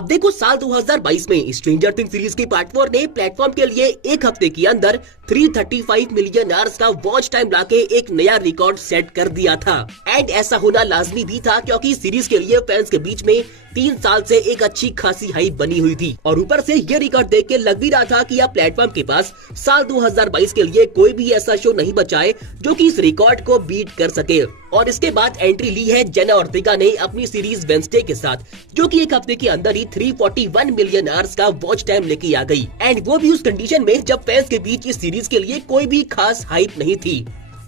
अब देखो, साल 2022 में स्ट्रेंजर थिंग्स सीरीज के पार्ट 4 ने प्लेटफॉर्म के लिए एक हफ्ते के अंदर 335 मिलियन आवर्स का वॉच टाइम लाके एक नया रिकॉर्ड सेट कर दिया था। एंड ऐसा होना लाजमी भी था क्योंकि सीरीज के लिए फैंस के बीच में 3 साल से एक अच्छी खासी हाइप बनी हुई थी और ऊपर से ये रिकॉर्ड देख के लग भी रहा था कि अब प्लेटफॉर्म के पास साल 2022 के लिए कोई भी ऐसा शो नहीं बचा है जो कि इस रिकॉर्ड को बीट कर सके। और इसके बाद एंट्री ली है जेना ऑर्टेगा ने अपनी सीरीज वेंसडे के साथ, जो कि एक हफ्ते के अंदर ही 341 मिलियन आवर्स का वॉच टाइम लेके आ गई। एंड वो भी उस कंडीशन में जब फैंस के बीच इस सीरीज के लिए कोई भी खास हाइप नहीं थी।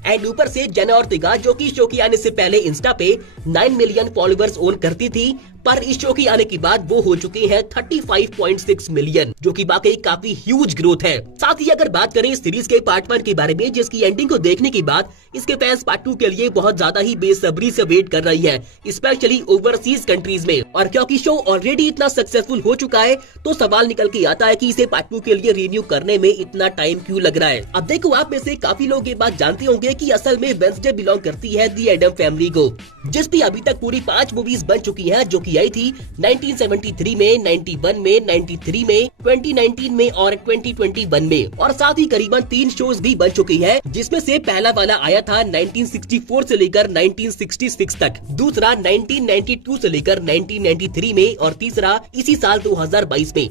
एंड ऊपर से जेना ऑर्टेगा, जो कि शो के आने से पहले इंस्टा पे 9 मिलियन फॉलोअर्स ओन करती थी, पर इस शो के आने के बाद वो हो चुकी है 35.6 मिलियन, जो कि वाकई काफी ह्यूज ग्रोथ है। साथ ही अगर बात करें इस सीरीज के पार्ट 1 के बारे में, जिसकी एंडिंग को देखने के बाद इसके फैंस पार्ट 2 के लिए बहुत ज्यादा ही बेसब्री से वेट कर रही है, स्पेशली ओवरसीज कंट्रीज में। और क्योंकि शो ऑलरेडी इतना सक्सेसफुल हो चुका है, तो सवाल निकल के आता है कि इसे पार्ट 2 के लिए रिन्यू करने में इतना टाइम क्यों लग रहा है। अब देखो, आप में से काफी लोग ये बात जानते होंगे कि असल में वेंसडे बिलोंग करती है दी एडम फैमिली को, जिसकी अभी तक पूरी 5 मूवीज बन चुकी है, जो की आई थी 1973 में, 91 में, 93 में, 2019 में और 2021 में। और साथ ही करीबन 3 शोज भी बन चुकी है, जिसमें से पहला वाला आया था 1964 से लेकर 1966 तक, दूसरा 1992 से लेकर 1993 में और तीसरा इसी साल 2022 में,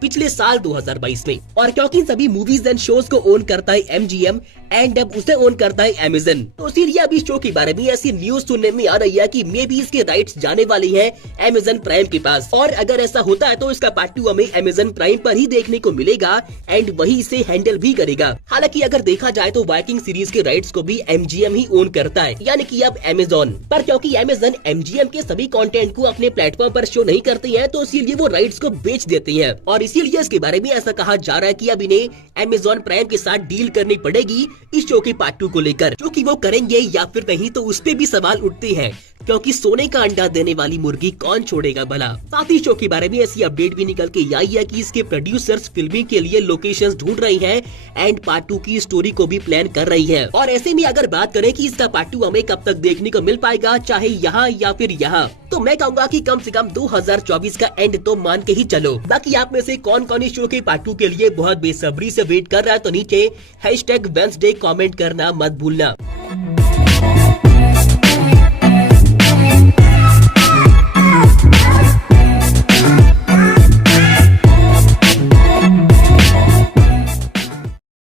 पिछले साल 2022 में। और क्योंकि सभी मूवीज एंड शोज को ओन करता है MGM एंड अब उसे ओन करता है Amazon, तो इसीलिए अभी शो के बारे में ऐसी न्यूज सुनने में आ रही है कि मे बी इसके राइट्स जाने वाली है Amazon प्राइम के पास। और अगर ऐसा होता है तो इसका पार्ट 2 हमें Amazon प्राइम पर ही देखने को मिलेगा एंड वही इसे हैंडल भी करेगा। हालांकि अगर देखा जाए तो वाइकिंग सीरीज के राइट्स को भी MGM ही ओन करता है, यानी कि अब Amazon पर। क्योंकि Amazon MGM के सभी कंटेंट को अपने प्लेटफॉर्म पर शो नहीं करती है, तो इसीलिए वो राइट्स को बेच देती है। और इसीलिए इसके बारे में ऐसा कहा जा रहा है कि अब इन्हें Amazon प्राइम के साथ डील करनी पड़ेगी इस शो के पार्ट 2 को लेकर। जो कि वो करेंगे या फिर नहीं, तो उस पे भी सवाल उठते हैं, क्योंकि सोने का अंडा देने वाली मुर्गी कौन छोड़ेगा भला। साथ ही शो के बारे में ऐसी अपडेट भी निकल के आई है कि इसके प्रोड्यूसर्स फिल्मिंग के लिए लोकेशंस ढूंढ रही हैं एंड पार्ट 2 की स्टोरी को भी प्लान कर रही है। और ऐसे में अगर बात करें कि इसका पार्ट 2 हमें कब तक देखने को मिल पाएगा, चाहे यहाँ या फिर यहाँ, तो मैं कहूँगा कि कम से कम 2024 का एंड तो मान के ही चलो। बाकी आप में से कौन कौन इस शो के पार्ट 2 के लिए बहुत बेसब्री से वेट कर रहा है, तो नीचे #Wednesday कमेंट करना मत भूलना।